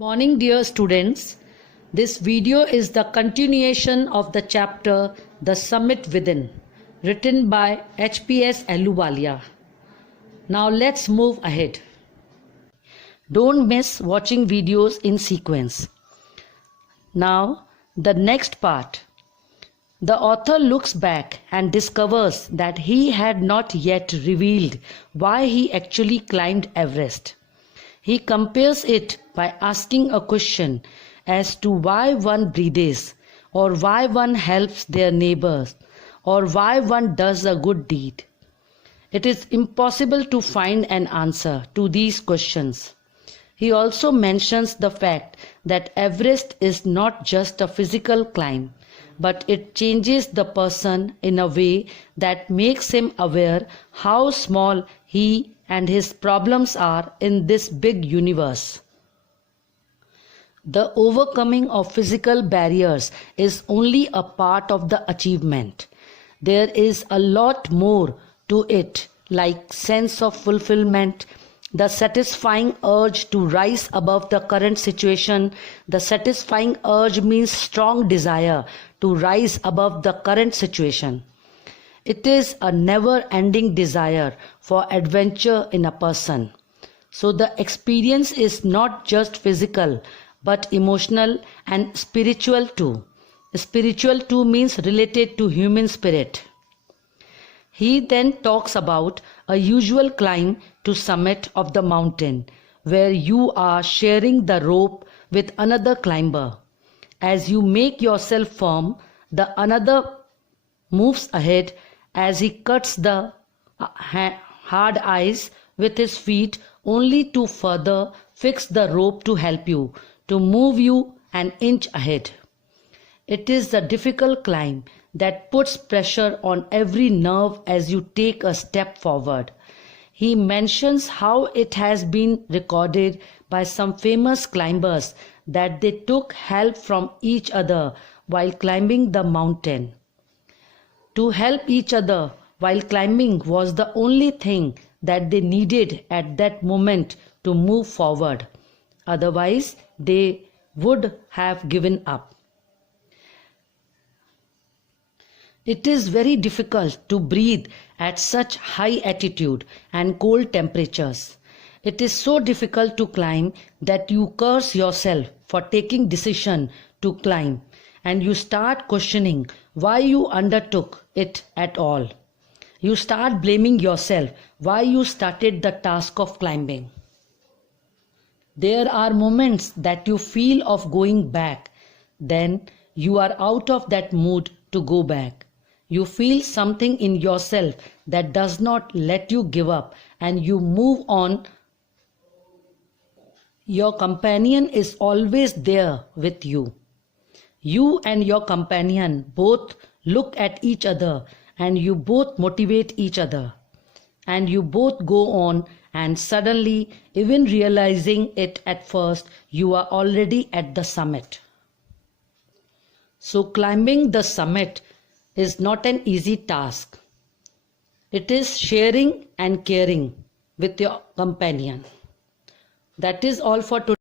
Morning dear students, this video is the continuation of the chapter The Summit Within, written by HPS Ahluwalia. Now let's move ahead. Don't miss watching videos in sequence. Now the next part. The author looks back and discovers that he had not yet revealed why he actually climbed Everest. He compares it by asking a question as to why one breathes, or why one helps their neighbors, or why one does a good deed. It is impossible to find an answer to these questions. He also mentions the fact that Everest is not just a physical climb, but it changes the person in a way that makes him aware how small he and his problems are in this big universe. The overcoming of physical barriers is only a part of the achievement. There is a lot more to it, like sense of fulfillment, the satisfying urge to rise above the current situation. The satisfying urge means strong desire to rise above the current situation. It is a never-ending desire for adventure in a person. So the experience is not just physical, but emotional and spiritual too. Spiritual too means related to human spirit. He then talks about a usual climb to summit of the mountain, where you are sharing the rope with another climber. As you make yourself firm, the another moves ahead as he cuts the hard ice with his feet, only to further fix the rope to help you, to move you an inch ahead. It is the difficult climb that puts pressure on every nerve as you take a step forward. He mentions how it has been recorded by some famous climbers that they took help from each other while climbing the mountain. To help each other while climbing was the only thing that they needed at that moment to move forward. Otherwise, they would have given up. It is very difficult to breathe at such high altitude and cold temperatures. It is so difficult to climb that you curse yourself for taking decision to climb, and you start questioning why you undertook it at all. You start blaming yourself why you started the task of climbing. There are moments that you feel of going back. Then you are out of that mood to go back. You feel something in yourself that does not let you give up, and you move on. Your companion is always there with you. You and your companion both look at each other, and you both motivate each other. And you both go on, and suddenly, even realizing it at first, you are already at the summit. So climbing the summit is not an easy task. It is sharing and caring with your companion. That is all for today.